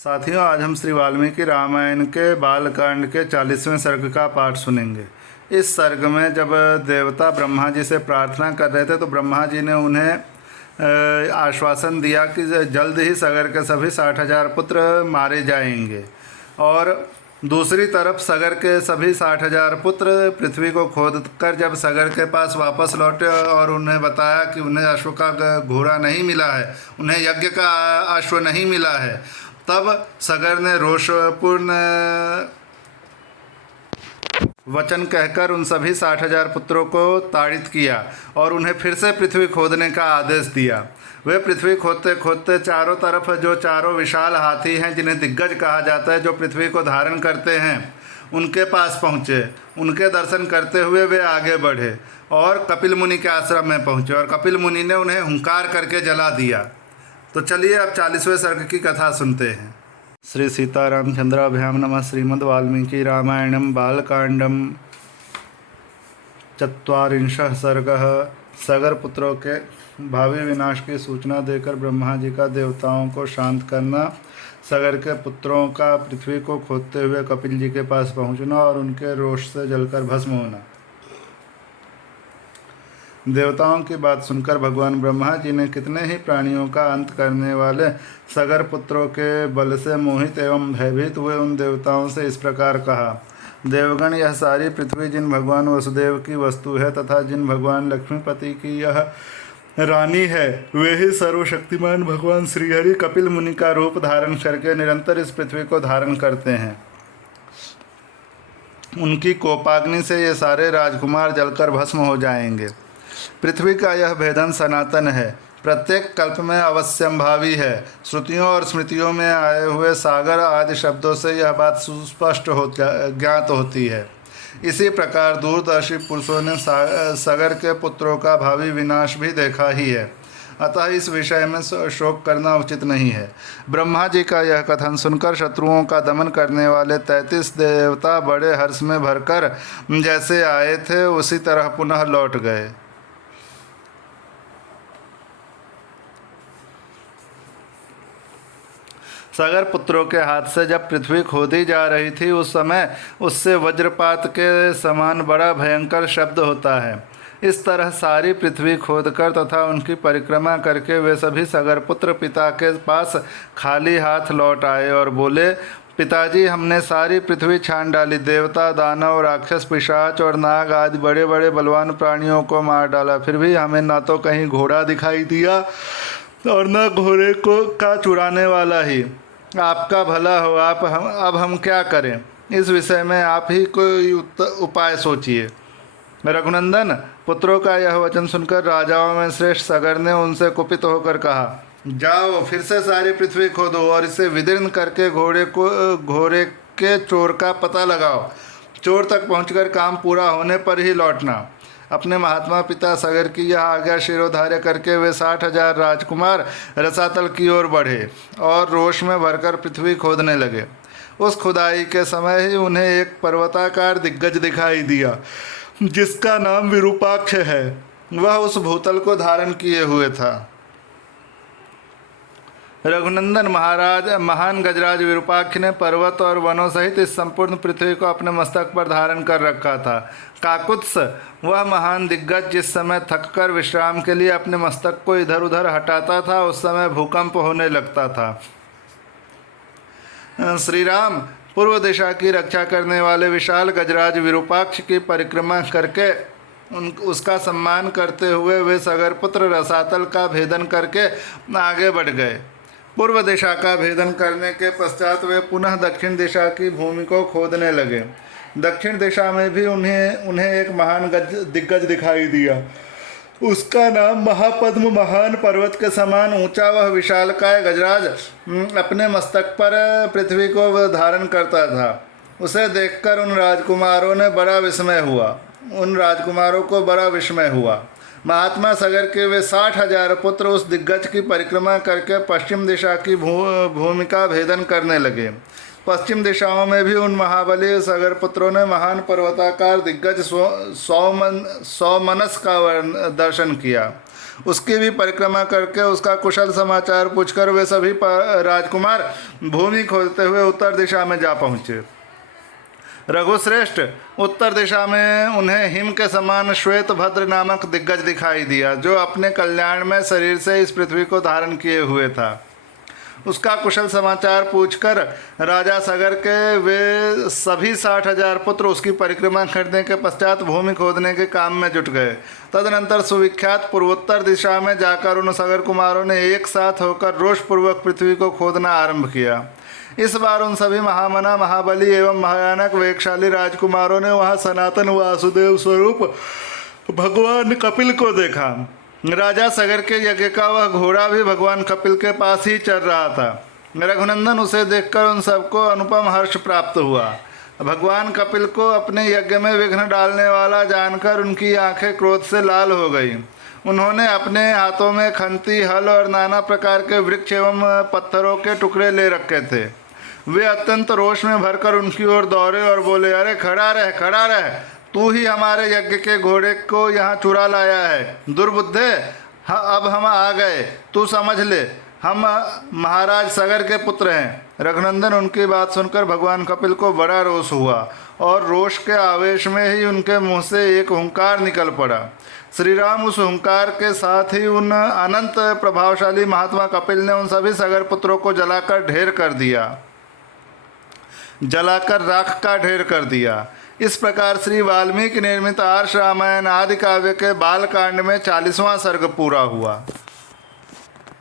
साथियों, आज हम श्री वाल्मीकि रामायण के बालकांड के 40वें सर्ग का पाठ सुनेंगे। इस सर्ग में जब देवता ब्रह्मा जी से प्रार्थना कर रहे थे तो ब्रह्मा जी ने उन्हें आश्वासन दिया कि जल्द ही सगर के सभी 60,000 पुत्र मारे जाएंगे, और दूसरी तरफ सगर के सभी 60,000 पुत्र पृथ्वी को खोद कर जब सगर के पास वापस लौटे और उन्हें बताया कि उन्हें अश्व का घोड़ा नहीं मिला है, उन्हें यज्ञ का अश्व नहीं मिला है, तब सगर ने रोषपूर्ण वचन कहकर उन सभी 60,000 पुत्रों को ताड़ित किया और उन्हें फिर से पृथ्वी खोदने का आदेश दिया। वे पृथ्वी खोदते खोदते चारों तरफ जो चारों विशाल हाथी हैं, जिन्हें दिग्गज कहा जाता है, जो पृथ्वी को धारण करते हैं, उनके पास पहुँचे। उनके दर्शन करते हुए वे आगे बढ़े और कपिल मुनि के आश्रम में पहुँचे और कपिल मुनि ने उन्हें हुंकार करके जला दिया। तो चलिए अब 40वें सर्ग की कथा सुनते हैं। श्री सीतारामचंद्राभ्याम नमः। श्रीमद् वाल्मीकि रामायणं बालकांडम 40 सर्गः। सगर पुत्रों के भावी विनाश की सूचना देकर ब्रह्मा जी का देवताओं को शांत करना, सगर के पुत्रों का पृथ्वी को खोदते हुए कपिल जी के पास पहुंचना और उनके रोष से जलकर भस्म होना। देवताओं की बात सुनकर भगवान ब्रह्मा जी ने कितने ही प्राणियों का अंत करने वाले सगर पुत्रों के बल से मोहित एवं भयभीत हुए उन देवताओं से इस प्रकार कहा। देवगण, यह सारी पृथ्वी जिन भगवान वसुदेव की वस्तु है तथा जिन भगवान लक्ष्मीपति की यह रानी है, वे ही सर्वशक्तिमान भगवान श्रीहरि कपिल मुनि का रूप धारण करके निरंतर इस पृथ्वी को धारण करते हैं। उनकी कोपाग्नि से ये सारे राजकुमार जलकर भस्म हो जाएंगे। पृथ्वी का यह भेदन सनातन है, प्रत्येक कल्प में अवश्यंभावी है। श्रुतियों और स्मृतियों में आए हुए सागर आदि शब्दों से यह बात सुस्पष्ट ज्ञात होती है। इसी प्रकार दूरदर्शी पुरुषों ने सगर के पुत्रों का भावी विनाश भी देखा ही है, अतः इस विषय में शोक करना उचित नहीं है। ब्रह्मा जी का यह कथन सुनकर शत्रुओं का दमन करने वाले 33 देवता बड़े हर्ष में भरकर जैसे आए थे उसी तरह पुनः लौट गए। सगर पुत्रों के हाथ से जब पृथ्वी खोदी जा रही थी उस समय उससे वज्रपात के समान बड़ा भयंकर शब्द होता है। इस तरह सारी पृथ्वी खोदकर तथा उनकी परिक्रमा करके वे सभी सगर पुत्र पिता के पास खाली हाथ लौट आए और बोले, पिताजी, हमने सारी पृथ्वी छान डाली, देवता, दानव, राक्षस, पिशाच और नाग आदि बड़े बड़े बलवान प्राणियों को मार डाला, फिर भी हमें न तो कहीं घोड़ा दिखाई दिया और न घोड़े को का चुराने वाला ही। आपका भला हो, अब हम क्या करें? इस विषय में आप ही कोई उपाय सोचिए। रघुनंदन, पुत्रों का यह वचन सुनकर राजाओं में श्रेष्ठ सगर ने उनसे कुपित होकर कहा, जाओ फिर से सारी पृथ्वी खोदो और इसे विदीर्ण करके घोड़े के चोर का पता लगाओ। चोर तक पहुंचकर काम पूरा होने पर ही लौटना। अपने महात्मा पिता सगर की यह आज्ञा शिरोधार्य करके वे 60,000 राजकुमार रसातल की ओर बढ़े और रोष में भरकर पृथ्वी खोदने लगे। उस खुदाई के समय ही उन्हें एक पर्वताकार दिग्गज दिखाई दिया, जिसका नाम विरूपाक्ष है। वह उस भूतल को धारण किए हुए था। रघुनंदन महान गजराज विरूपाक्ष ने पर्वत और वनों सहित इस संपूर्ण पृथ्वी को अपने मस्तक पर धारण कर रखा था। काकुत्स, वह महान दिग्गज, जिस समय थककर विश्राम के लिए अपने मस्तक को इधर उधर हटाता था उस समय भूकंप होने लगता था। श्री राम, पूर्व दिशा की रक्षा करने वाले विशाल गजराज विरूपाक्ष की परिक्रमा करके उसका सम्मान करते हुए वे सगर पुत्र रसातल का भेदन करके आगे बढ़ गए। पूर्व दिशा का भेदन करने के पश्चात वे पुनः दक्षिण दिशा की भूमि को खोदने लगे। दक्षिण दिशा में भी उन्हें एक महान दिग्गज दिखाई दिया। उसका नाम महापद्म, महान पर्वत के समान ऊंचा वह विशालकाय गजराज अपने मस्तक पर पृथ्वी को धारण करता था। उसे देखकर उन राजकुमारों को बड़ा विस्मय हुआ। महात्मा सगर के वे 60,000 पुत्र उस दिग्गज की परिक्रमा करके पश्चिम दिशा की भूमि का भेदन करने लगे। पश्चिम दिशाओं में भी उन महाबली सगर पुत्रों ने महान पर्वताकार दिग्गज सौमनस का दर्शन किया। उसकी भी परिक्रमा करके उसका कुशल समाचार पूछकर वे सभी राजकुमार भूमि खोदते हुए उत्तर दिशा में जा पहुँचे। रघुश्रेष्ठ, उत्तर दिशा में उन्हें हिम के समान श्वेत भद्र नामक दिग्गज दिखाई दिया, जो अपने कल्याण में शरीर से इस पृथ्वी को धारण किए हुए था। उसका कुशल समाचार पूछकर राजा सगर के वे सभी 60,000 पुत्र उसकी परिक्रमा करने के पश्चात भूमि खोदने के काम में जुट गए। तदनंतर सुविख्यात पूर्वोत्तर दिशा में जाकर उन सगर कुमारों ने एक साथ होकर रोषपूर्वक पृथ्वी को खोदना आरंभ किया। इस बार उन सभी महामना, महाबली एवं भयानक वेगशाली राजकुमारों ने वहाँ सनातन वासुदेव स्वरूप भगवान कपिल को देखा। राजा सगर के यज्ञ का वह घोड़ा भी भगवान कपिल के पास ही चल रहा था। रघुनंदन उसे देखकर उन सबको अनुपम हर्ष प्राप्त हुआ। भगवान कपिल को अपने यज्ञ में विघ्न डालने वाला जानकर उनकी आंखें क्रोध से लाल हो गई। उन्होंने अपने हाथों में खंती, हल और नाना प्रकार के वृक्ष एवं पत्थरों के टुकड़े ले रखे थे। वे अत्यंत रोष में भरकर उनकी ओर दौड़े और बोले, अरे खड़ा रह, खड़ा रह, तू ही हमारे यज्ञ के घोड़े को यहाँ चुरा लाया है। दुर्बुद्धे, अब हम आ गए, तू समझ ले, हम महाराज सगर के पुत्र हैं। रघुनंदन उनकी बात सुनकर भगवान कपिल को बड़ा रोष हुआ और रोष के आवेश में ही उनके मुंह से एक हुंकार निकल पड़ा। श्री राम उस हुंकार के साथ ही उन अनंत प्रभावशाली महात्मा कपिल ने उन सभी सगर पुत्रों को जलाकर राख का ढेर कर दिया। इस प्रकार श्री वाल्मीकि निर्मित आर्ष रामायण आदि काव्य के बालकांड में 40वां सर्ग पूरा हुआ।